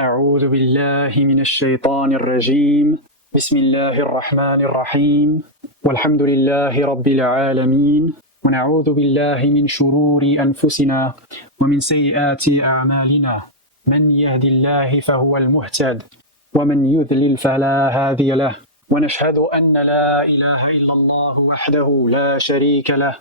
أعوذ بالله من الشيطان الرجيم بسم الله الرحمن الرحيم والحمد لله رب العالمين ونعوذ بالله من شرور أنفسنا ومن سيئات أعمالنا من يهد الله فهو المهتد ومن يذلل فلا هادي له ونشهد أن لا إله إلا الله وحده لا شريك له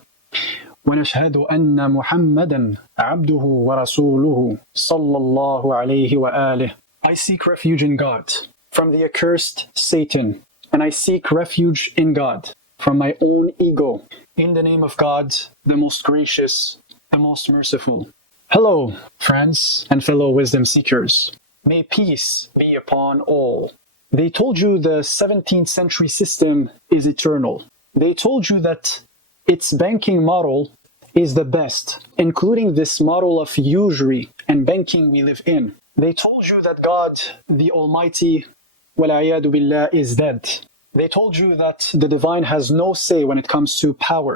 ونشهد أن محمدا عبده ورسوله صلى الله عليه وآله. I seek refuge in God from the accursed Satan, and I seek refuge in God from my own ego. In the name of God, the most gracious, the most merciful. Hello, friends and fellow wisdom seekers. May peace be upon all. They told you the 17th century system is eternal. They told you that its banking model is the best, including this model of usury and banking we live in. They told you that God, the Almighty, وَالْعِيَادُ بِاللَّهِ, is dead. They told you that the divine has no say when it comes to power,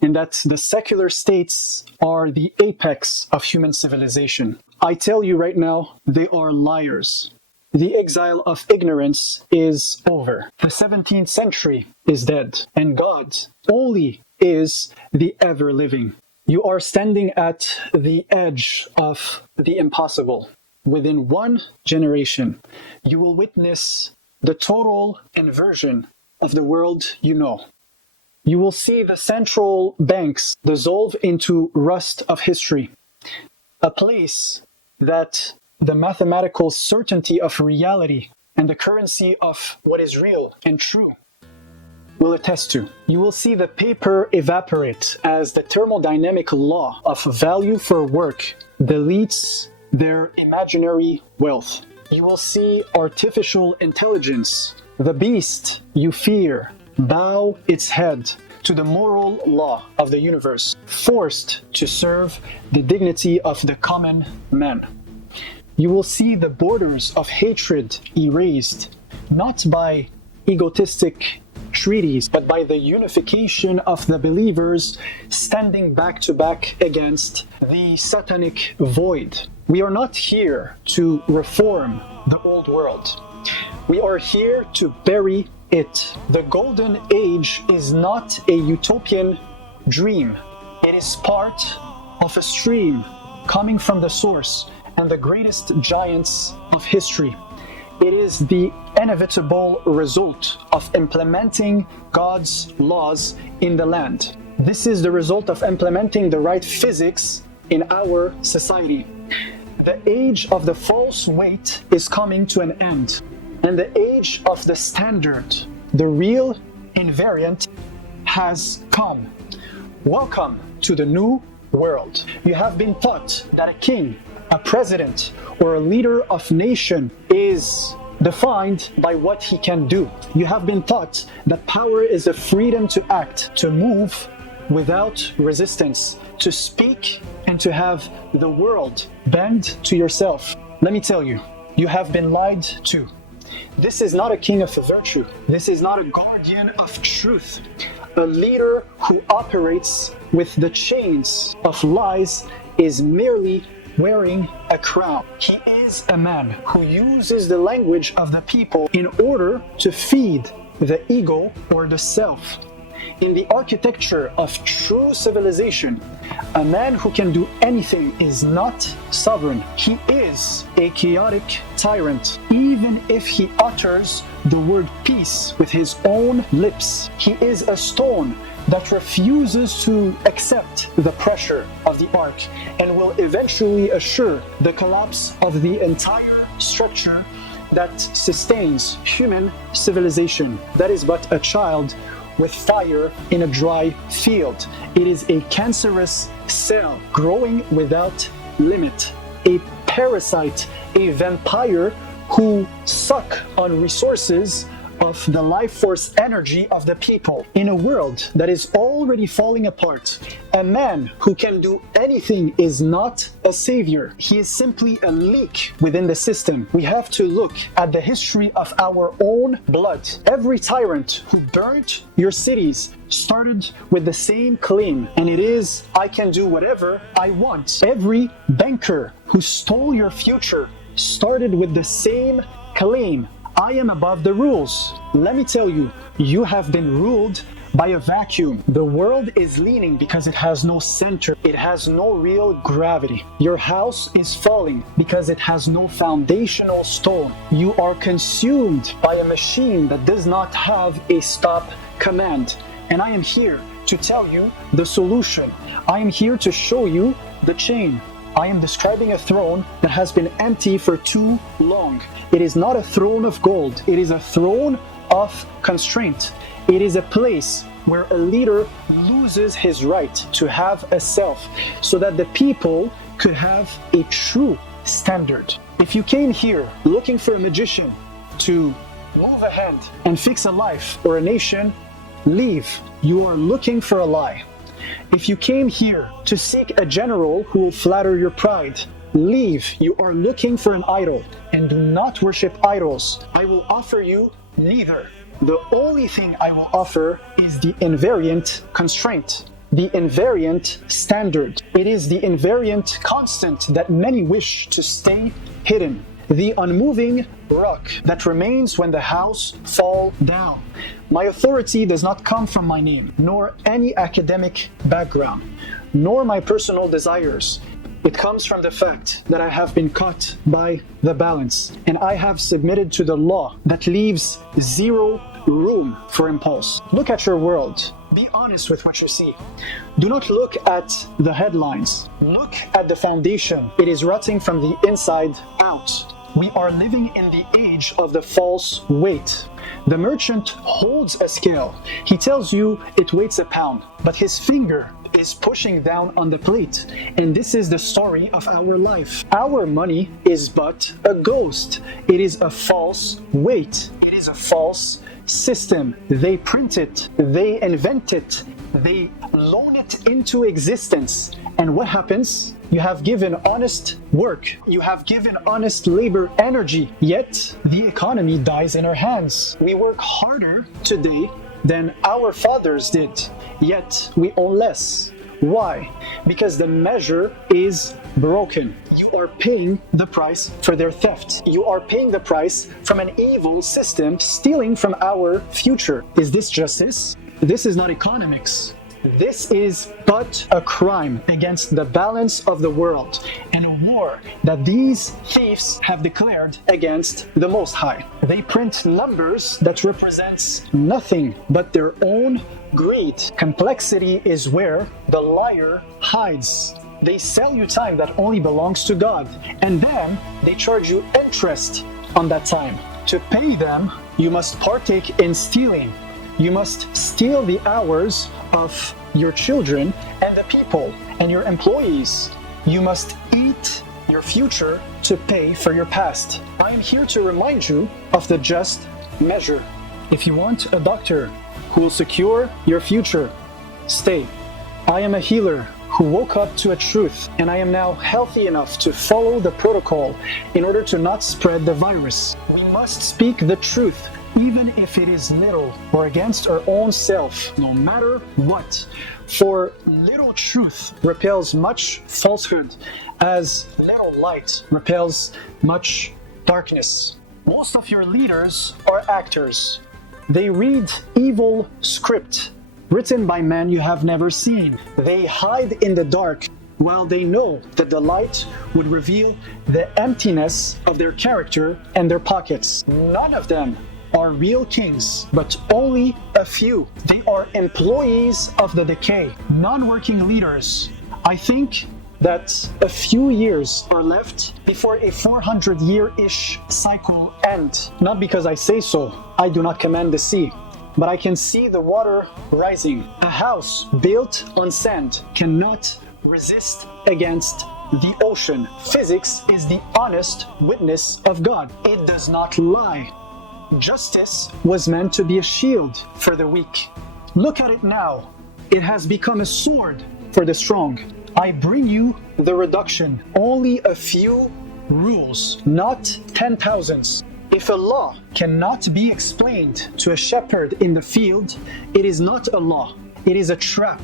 and that the secular states are the apex of human civilization. I tell you right now, they are liars. The exile of ignorance is over. The 17th century is dead, and God only is the ever-living. You are standing at the edge of the impossible. Within one generation, you will witness the total inversion of the world you know. You will see the central banks dissolve into rust of history, a place that the mathematical certainty of reality and the currency of what is real and true will attest to. You will see the paper evaporate as the thermodynamic law of value for work deletes their imaginary wealth. You will see artificial intelligence, the beast you fear, bow its head to the moral law of the universe, forced to serve the dignity of the common man. You will see the borders of hatred erased, not by egotistic treaties, but by the unification of the believers standing back to back against the satanic void. We are not here to reform the old world. We are here to bury it. The golden age is not a utopian dream. It is part of a stream coming from the source and the greatest giants of history. It is the inevitable result of implementing God's laws in the land. This is the result of implementing the right physics in our society. The age of the false weight is coming to an end, and the age of the standard, the real invariant, has come. Welcome to the new world. You have been taught that a king, a president, or a leader of nation is defined by what he can do. You have been taught that power is the freedom to act, to move without resistance, to speak and to have the world bend to yourself. Let me tell you, you have been lied to. This is not a king of virtue. This is not a guardian of truth. A leader who operates with the chains of lies is merely wearing a crown. He is a man who uses the language of the people in order to feed the ego or the self. In the architecture of true civilization, a man who can do anything is not sovereign. He is a chaotic tyrant, even if he utters the word peace with his own lips. He is a stone that refuses to accept the pressure of the ark and will eventually assure the collapse of the entire structure that sustains human civilization. That is but a child with fire in a dry field. It is a cancerous cell growing without limit, a parasite, a vampire who suck on resources of the life force energy of the people. In a world that is already falling apart, a man who can do anything is not a savior. He is simply a leak within the system. We have to look at the history of our own blood. Every tyrant who burnt your cities started with the same claim, and it is, I can do whatever I want. Every banker who stole your future started with the same claim. I am above the rules. Let me tell you, you have been ruled by a vacuum. The world is leaning because it has no center. It has no real gravity. Your house is falling because it has no foundational stone. You are consumed by a machine that does not have a stop command. And I am here to tell you the solution. I am here to show you the chain. I am describing a throne that has been empty for too long. It is not a throne of gold. It is a throne of constraint. It is a place where a leader loses his right to have a self so that the people could have a true standard. If you came here looking for a magician to move a hand and fix a life or a nation, leave. You are looking for a lie. If you came here to seek a general who will flatter your pride, leave. You are looking for an idol, and do not worship idols. I will offer you neither. The only thing I will offer is the invariant constraint, the invariant standard. It is the invariant constant that many wish to stay hidden, the unmoving rock that remains when the house falls down. My authority does not come from my name, nor any academic background, nor my personal desires. It comes from the fact that I have been caught by the balance, and I have submitted to the law that leaves zero room for impulse. Look at your world. Be honest with what you see. Do not look at the headlines. Look at the foundation. It is rotting from the inside out. We are living in the age of the false weight. The merchant holds a scale. He tells you it weighs a pound, but his finger is pushing down on the plate. And this is the story of our life. Our money is but a ghost. It is a false weight. It is a false system. They print it. They invent it. They loan it into existence. And what happens? You have given honest work. You have given honest labor energy. Yet the economy dies in our hands. We work harder today than our fathers did. Yet we own less. Why? Because the measure is broken. You are paying the price for their theft. You are paying the price from an evil system stealing from our future. Is this justice? This is not economics. This is but a crime against the balance of the world and a war that these thieves have declared against the Most High. They print numbers that represents nothing but their own greed. Complexity is where the liar hides. They sell you time that only belongs to God, and then they charge you interest on that time. To pay them, you must partake in stealing. You must steal the hours of your children and the people and your employees. You must eat your future to pay for your past. I am here to remind you of the just measure. If you want a doctor who will secure your future, stay. I am a healer who woke up to a truth, and I am now healthy enough to follow the protocol in order to not spread the virus. We must speak the truth, even if it is little or against our own self, no matter what. For little truth repels much falsehood, as little light repels much darkness. Most of your leaders are actors. They read evil script written by men you have never seen. They hide in the dark while they know that the light would reveal the emptiness of their character and their pockets. None of them are real kings, but only a few. They are employees of the decay, non-working leaders. I think that a few years are left before a 400-year-ish cycle ends. Not because I say so. I do not command the sea, but I can see the water rising. A house built on sand cannot resist against the ocean. Physics is the honest witness of God. It does not lie. Justice was meant to be a shield for the weak. Look at it now. It has become a sword for the strong. I bring you the reduction. Only a few rules, not 10,000s. If a law cannot be explained to a shepherd in the field, it is not a law. It is a trap.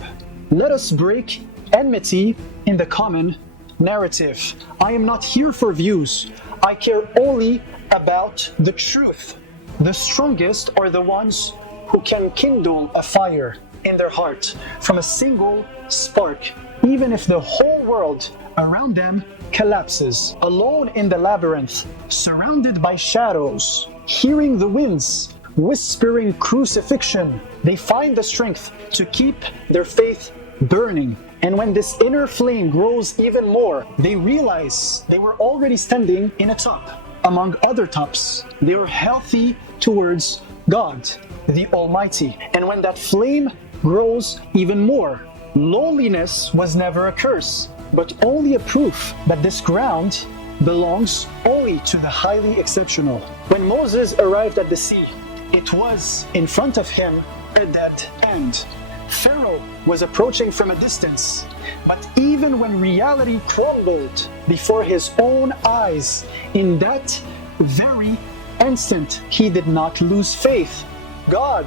Let us break enmity in the common narrative. I am not here for views. I care only about the truth. The strongest are the ones who can kindle a fire in their heart from a single spark, even if the whole world around them collapses. Alone in the labyrinth, surrounded by shadows, hearing the winds whispering crucifixion, they find the strength to keep their faith burning. And when this inner flame grows even more, they realize they were already standing in a top among other tops. They are healthy towards God, the Almighty. And when that flame grows even more, loneliness was never a curse, but only a proof that this ground belongs only to the highly exceptional. When Moses arrived at the sea, it was in front of him a dead end. Pharaoh was approaching from a distance, but even when reality crumbled before his own eyes, in that very instant, he did not lose faith. God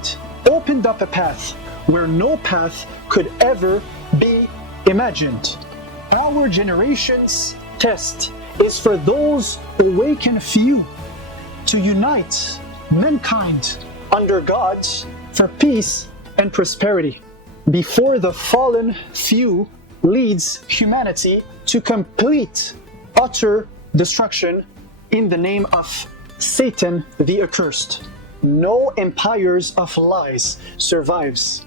opened up a path where no path could ever be imagined. Our generation's test is for those awakened few to unite mankind under God for peace and prosperity, before the fallen few leads humanity to complete, utter destruction in the name of Satan the accursed. No empires of lies survives.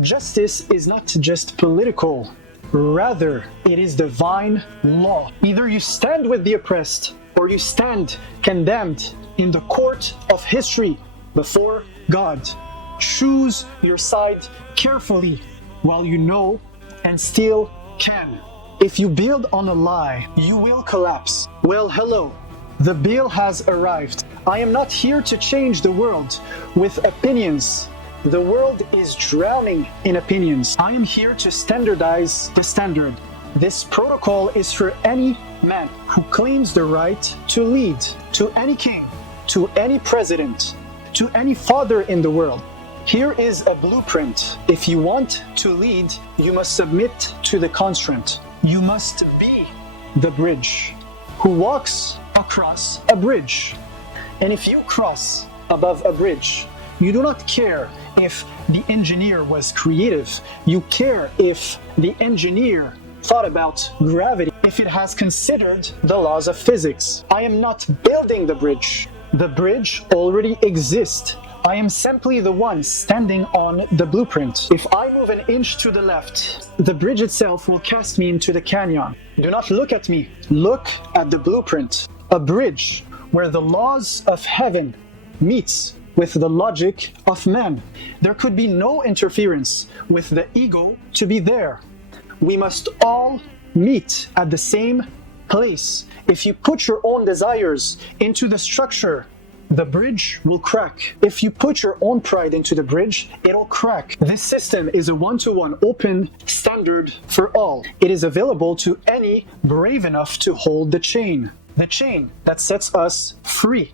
Justice is not just political, rather it is divine law. Either you stand with the oppressed or you stand condemned in the court of history before God. Choose your side carefully while you know and still can. If you build on a lie, you will collapse. Well, hello. The bill has arrived. I am not here to change the world with opinions. The world is drowning in opinions. I am here to standardize the standard. This protocol is for any man who claims the right to lead, to any king, to any president, to any father in the world. Here is a blueprint. If you want to lead, you must submit to the constraint. You must be the bridge who walks across a bridge. And if you cross above a bridge, you do not care if the engineer was creative. You care if the engineer thought about gravity, if it has considered the laws of physics. I am not building the bridge. The bridge already exists. I am simply the one standing on the blueprint. If I move an inch to the left, the bridge itself will cast me into the canyon. Do not look at me. Look at the blueprint. A bridge where the laws of heaven meets with the logic of man. There could be no interference with the ego to be there. We must all meet at the same place. If you put your own desires into the structure, the bridge will crack. If you put your own pride into the bridge, it'll crack. This system is a one-to-one open standard for all. It is available to any brave enough to hold the chain that sets us free.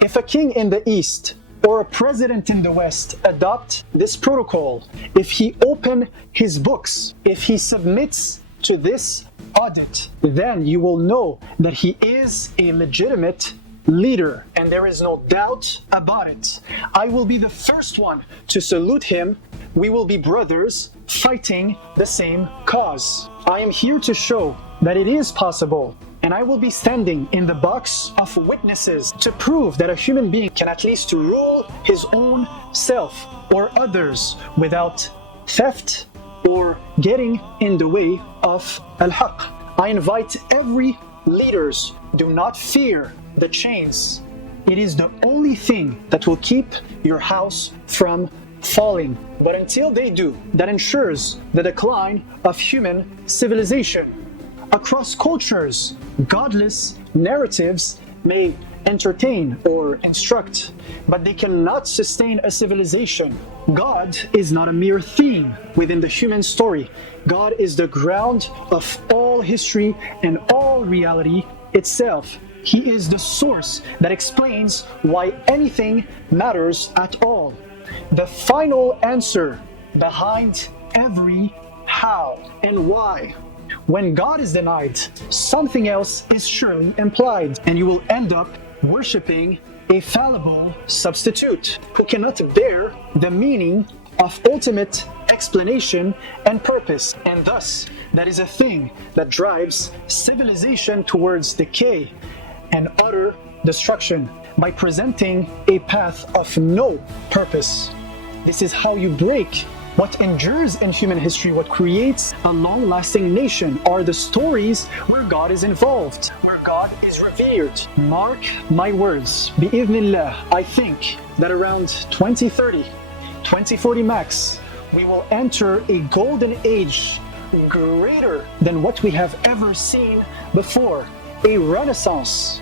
If a king in the East or a president in the West adopt this protocol, if he open his books, if he submits to this audit, then you will know that he is a legitimate leader, and there is no doubt about it. I will be the first one to salute him. We will be brothers fighting the same cause. I am here to show that it is possible, and I will be standing in the box of witnesses to prove that a human being can at least rule his own self or others without theft or getting in the way of al-haq. I invite every leaders, do not fear the chains. It is the only thing that will keep your house from falling. But until they do, that ensures the decline of human civilization. Across cultures, godless narratives may entertain or instruct, but they cannot sustain a civilization. God is not a mere theme within the human story. God is the ground of all history and all reality itself. He is the source that explains why anything matters at all. The final answer behind every how and why. When God is denied, something else is surely implied, and you will end up worshiping a fallible substitute who cannot bear the meaning of ultimate explanation and purpose. And thus, that is a thing that drives civilization towards decay and utter destruction by presenting a path of no purpose. This is how you break what endures in human history. What creates a long-lasting nation are the stories where God is involved, where God is revered. Mark my words, bi'idhnillah, I think that around 2030, 2040 max, we will enter a golden age greater than what we have ever seen before, a renaissance,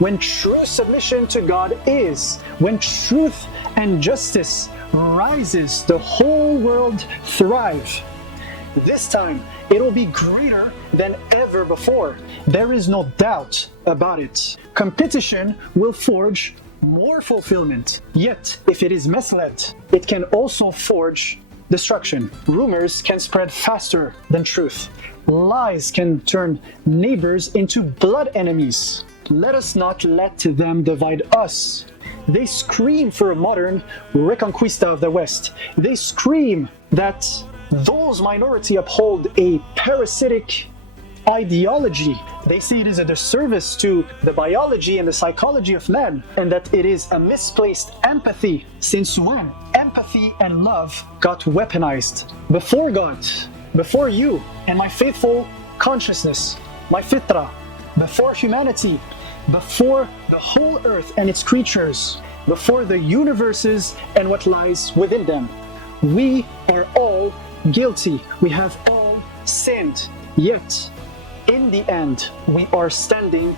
when true submission to God is, when truth and justice rises, the whole world thrive. This time, it will be greater than ever before. There is no doubt about it. Competition will forge more fulfillment. Yet, if it is misled, it can also forge destruction. Rumors can spread faster than truth. Lies can turn neighbors into blood enemies. Let us not let them divide us. They scream for a modern reconquista of the West. They scream that those minority uphold a parasitic ideology. They say it is a disservice to the biology and the psychology of man, and that it is a misplaced empathy. Since when empathy and love got weaponized? Before God, before you and my faithful consciousness, my fitra, before humanity, before the whole earth and its creatures, before the universes and what lies within them, we are all guilty. We have all sinned. Yet, in the end, we are standing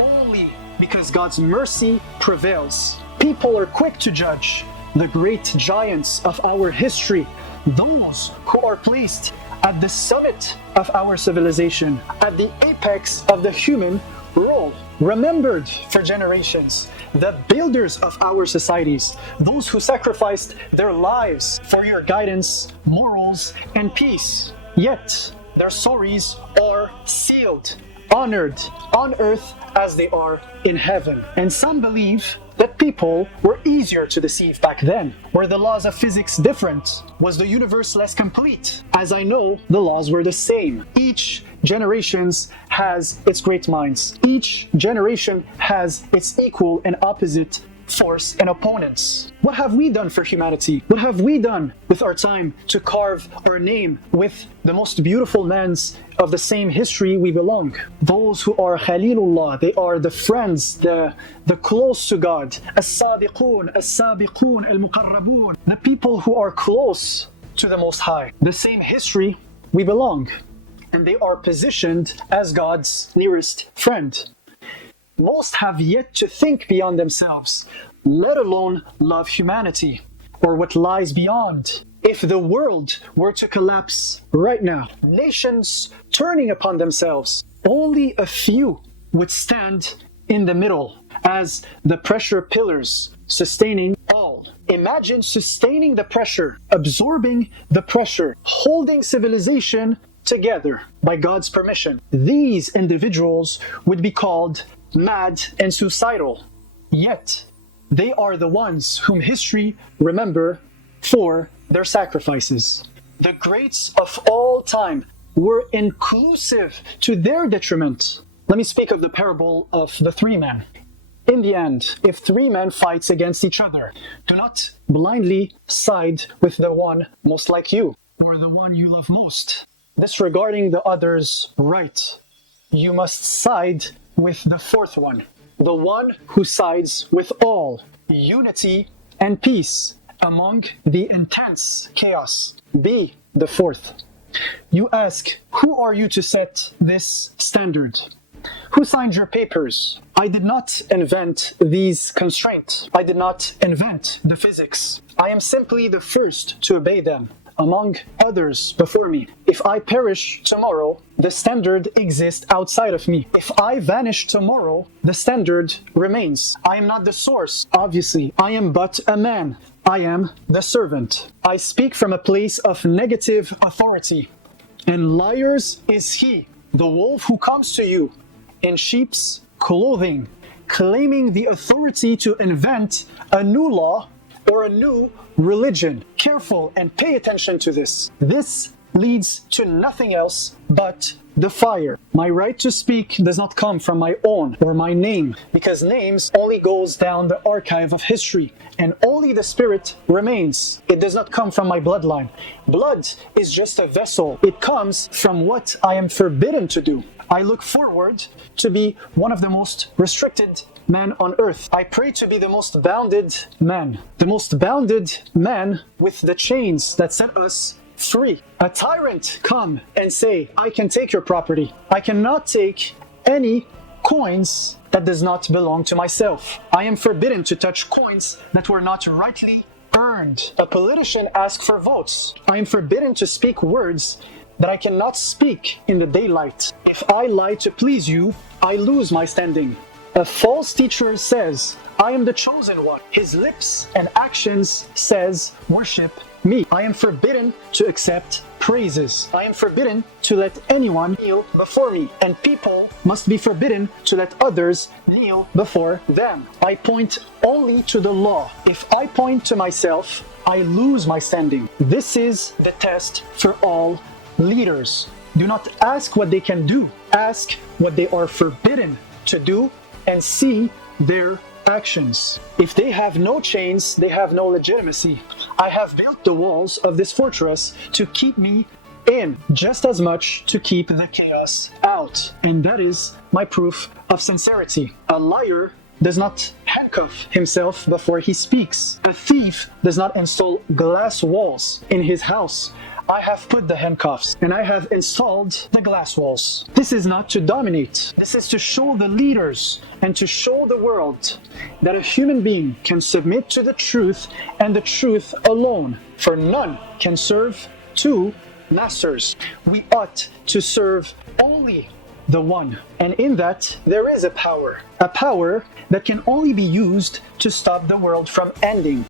only because God's mercy prevails. People are quick to judge the great giants of our history, those who are placed at the summit of our civilization, at the apex of the human role, remembered for generations, the builders of our societies, those who sacrificed their lives for your guidance, morals, and peace. Yet, their stories are sealed, honored on earth as they are in heaven. And some believe that people were easier to deceive back then. Were the laws of physics different? Was the universe less complete? As I know, the laws were the same. Each generation has its great minds. Each generation has its equal and opposite force and opponents. What have we done for humanity? What have we done with our time to carve our name with the most beautiful men of the same history we belong? Those who are Khalilullah, they are the friends, the close to God. As-Sadiqun, As-Sabiqun, Al-Muqarrabun, the people who are close to the Most High. The same history we belong. And they are positioned as God's nearest friend. Most have yet to think beyond themselves, let alone love humanity or what lies beyond. If the world were to collapse right now, nations turning upon themselves, only a few would stand in the middle as the pressure pillars sustaining all. Imagine sustaining the pressure, absorbing the pressure, holding civilization together by God's permission. These individuals would be called mad and suicidal. Yet, they are the ones whom history remember for their sacrifices. The greats of all time were inclusive to their detriment. Let me speak of the parable of the three men. In the end, if three men fight against each other, do not blindly side with the one most like you, or the one you love most, disregarding the other's right. You must side with the fourth one, the one who sides with all, unity and peace among the intense chaos. Be the fourth. You ask, who are you to set this standard? Who signed your papers? I did not invent these constraints. I did not invent the physics. I am simply the first to obey them among others before me. If I perish tomorrow, the standard exists outside of me. If I vanish tomorrow, the standard remains. I am not the source, obviously. I am but a man. I am the servant. I speak from a place of negative authority. And liars is he, the wolf who comes to you in sheep's clothing, claiming the authority to invent a new law or a new religion. Careful and pay attention to this. This leads to nothing else but the fire. My right to speak does not come from my own or my name, because names only goes down the archive of history, and only the spirit remains. It does not come from my bloodline. Blood is just a vessel. It comes from what I am forbidden to do. I look forward to be one of the most restricted men on earth. I pray to be the most bounded man. The most bounded man with the chains that set us free. A tyrant come and say, I can take your property. I cannot take any coins that does not belong to myself. I am forbidden to touch coins that were not rightly earned. A politician asks for votes. I am forbidden to speak words that I cannot speak in the daylight. If I lie to please you, I lose my standing. A false teacher says, I am the chosen one. His lips and actions says, worship me. I am forbidden to accept praises. I am forbidden to let anyone kneel before me, and people must be forbidden to let others kneel before them. I point only to the law. If I point to myself, I lose my standing. This is the test for all leaders. Do not ask what they can do. Ask what they are forbidden to do and see their actions. If they have no chains, they have no legitimacy. I have built the walls of this fortress to keep me in, just as much to keep the chaos out. And that is my proof of sincerity. A liar does not handcuff himself before he speaks. A thief does not install glass walls in his house. I have put the handcuffs and I have installed the glass walls. This is not to dominate. This is to show the leaders and to show the world that a human being can submit to the truth and the truth alone. For none can serve two masters. We ought to serve only the one. And in that, there is a power that can only be used to stop the world from ending.